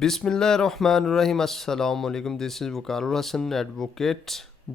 بسم اللہ الرحمن الرحیم۔ السلام علیکم، دس از وقار الحسن ایڈوکیٹ۔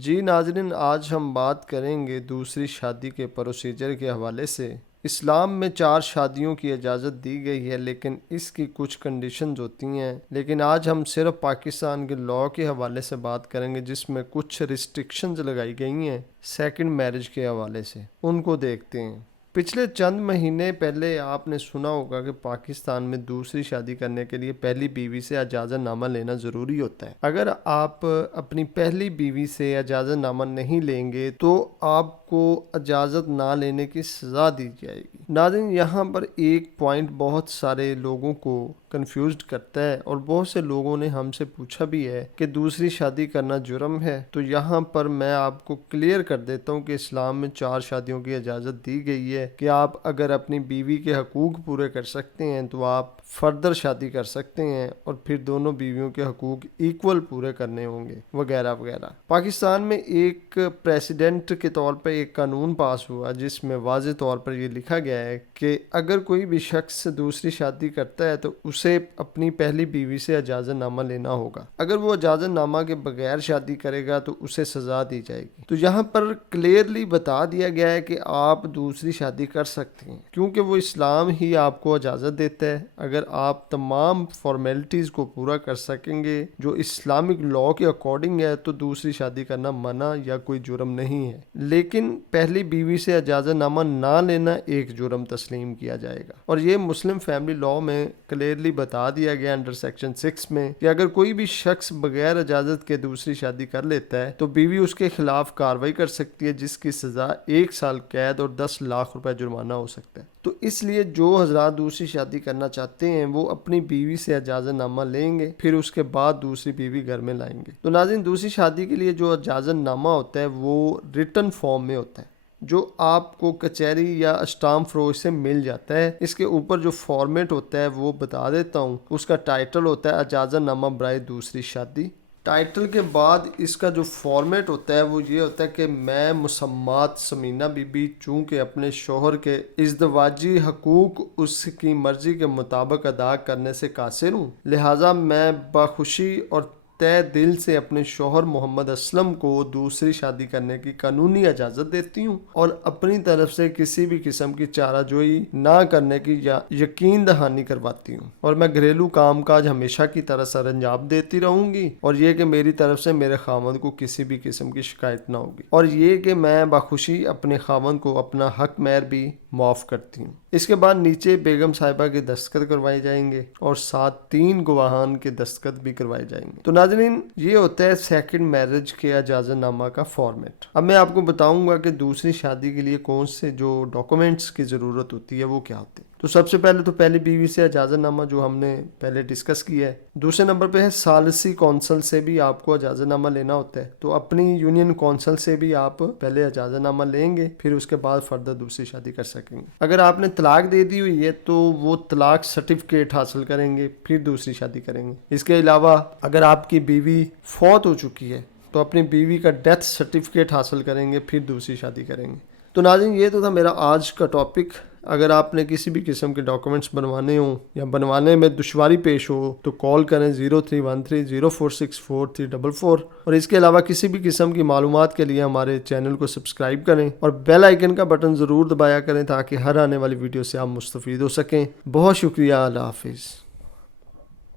جی ناظرین، آج ہم بات کریں گے دوسری شادی کے پروسیجر کے حوالے سے۔ اسلام میں 4 شادیوں کی اجازت دی گئی ہے، لیکن اس کی کچھ کنڈیشنز ہوتی ہیں۔ لیکن آج ہم صرف پاکستان کے لاء کے حوالے سے بات کریں گے، جس میں کچھ ریسٹرکشنز لگائی گئی ہیں سیکنڈ میرج کے حوالے سے، ان کو دیکھتے ہیں۔ پچھلے چند مہینے پہلے آپ نے سنا ہوگا کہ پاکستان میں دوسری شادی کرنے کے لیے پہلی بیوی سے اجازت نامہ لینا ضروری ہوتا ہے۔ اگر آپ اپنی پہلی بیوی سے اجازت نامہ نہیں لیں گے تو آپ کو اجازت نہ لینے کی سزا دی جائے گی۔ ناظرین، یہاں پر ایک پوائنٹ بہت سارے لوگوں کو کنفیوزڈ کرتا ہے، اور بہت سے لوگوں نے ہم سے پوچھا بھی ہے کہ دوسری شادی کرنا جرم ہے۔ تو یہاں پر میں آپ کو کلیئر کر دیتا ہوں کہ اسلام میں 4 شادیوں کی اجازت دی گئی ہے کہ آپ اگر اپنی بیوی کے حقوق پورے کر سکتے ہیں تو آپ فردر شادی کر سکتے ہیں، اور پھر دونوں بیویوں کے حقوق ایکول پورے کرنے ہوں گے وغیرہ وغیرہ۔ پاکستان میں ایک پریسیڈنٹ کے طور پر ایک قانون پاس ہوا جس میں واضح طور پر یہ لکھا گیا ہے کہ اگر کوئی بھی شخص دوسری شادی کرتا ہے تو اسے اپنی پہلی بیوی سے اجازت نامہ لینا ہوگا۔ اگر وہ اجازت نامہ کے بغیر شادی کرے گا تو اسے سزا دی جائے گی۔ تو یہاں پر کلیئرلی بتا دیا گیا ہے کہ آپ دوسری شادی کر سکتے ہیں، کیونکہ وہ اسلام ہی آپ کو اجازت دیتا ہے۔ اگر آپ تمام فارمیلٹیز کو پورا کر سکیں گے جو اسلامک لاء کے اکارڈنگ ہے تو دوسری شادی کرنا منع یا کوئی جرم نہیں ہے، لیکن پہلی بیوی سے اجازت نامہ نہ لینا ایک جرم تسلیم کیا جائے گا۔ اور یہ مسلم فیملی لاء میں کلیئرلی بتا دیا گیا انڈر سیکشن 6 میں کہ اگر کوئی بھی شخص بغیر اجازت کے دوسری شادی کر لیتا ہے تو بیوی اس کے خلاف کارروائی کر سکتی ہے، جس کی سزا 1 سال قید اور 10 لاکھ روپے جرمانہ ہو سکتا ہے۔ تو اس لیے جو حضرات دوسری شادی کرنا چاہتے ہیں وہ اپنی بیوی سے اجازت نامہ لیں گے، پھر اس کے بعد دوسری بیوی گھر میں لائیں گے۔ تو ناظرین، دوسری شادی کے لیے جو اجازت نامہ ہوتا ہے وہ ریٹن فارم میں ہوتا ہے، جو آپ کو کچہری یا اسٹامپ فروش سے مل جاتا ہے۔ اس کے اوپر جو فارمیٹ ہوتا ہے وہ بتا دیتا ہوں۔ اس کا ٹائٹل ہوتا ہے اجازت نامہ برائے دوسری شادی۔ ٹائٹل کے بعد اس کا جو فارمیٹ ہوتا ہے وہ یہ ہوتا ہے کہ میں مسمات سمینہ بی بی چونکہ اپنے شوہر کے ازدواجی حقوق اس کی مرضی کے مطابق ادا کرنے سے قاصر ہوں، لہٰذا میں بخوشی اور تہ دل سے اپنے شوہر محمد اسلم کو دوسری شادی کرنے کی قانونی اجازت دیتی ہوں، اور اپنی طرف سے کسی بھی قسم کی چارہ جوئی نہ کرنے کی یقین دہانی کرواتی ہوں، اور میں گھریلو کام کاج ہمیشہ کی طرح سر انجام دیتی رہوں گی، اور یہ کہ میری طرف سے میرے خاوند کو کسی بھی قسم کی شکایت نہ ہوگی، اور یہ کہ میں بخوشی اپنے خاوند کو اپنا حق مہر بھی معاف کرتی ہوں۔ اس کے بعد نیچے بیگم صاحبہ کے دستخط کروائے جائیں گے، اور ساتھ 3 گواہان کے دستخط بھی کروائے جائیں گے۔ تو ناظرین، یہ ہوتا ہے سیکنڈ میرج کے اجازت نامہ کا فارمیٹ۔ اب میں آپ کو بتاؤں گا کہ دوسری شادی کے لیے کون سے جو ڈاکومنٹس کی ضرورت ہوتی ہے وہ کیا ہوتی ہے۔ تو سب سے پہلے تو پہلی بیوی سے اجازت نامہ جو ہم نے پہلے ڈسکس کیا ہے۔ دوسرے نمبر پہ ہے ثالثی کونسل سے بھی آپ کو اجازت نامہ لینا ہوتا ہے، تو اپنی یونین کونسل سے بھی آپ پہلے اجازت نامہ لیں گے، پھر اس کے بعد فردر دوسری شادی کر سکیں گے۔ اگر آپ نے طلاق دے دی ہوئی ہے تو وہ طلاق سرٹیفکیٹ حاصل کریں گے، پھر دوسری شادی کریں گے۔ اس کے علاوہ اگر آپ کی بیوی فوت ہو چکی ہے تو اپنی بیوی کا ڈیتھ سرٹیفکیٹ حاصل کریں گے، پھر دوسری شادی کریں گے۔ تو ناظرین، یہ تو تھا میرا آج کا ٹاپک۔ اگر آپ نے کسی بھی قسم کے ڈاکومنٹس بنوانے ہوں یا بنوانے میں دشواری پیش ہو تو کال کریں 0313046444، اور اس کے علاوہ کسی بھی قسم کی معلومات کے لیے ہمارے چینل کو سبسکرائب کریں اور بیل آئیکن کا بٹن ضرور دبایا کریں تاکہ ہر آنے والی ویڈیو سے آپ مستفید ہو سکیں۔ بہت شکریہ، اللہ حافظ۔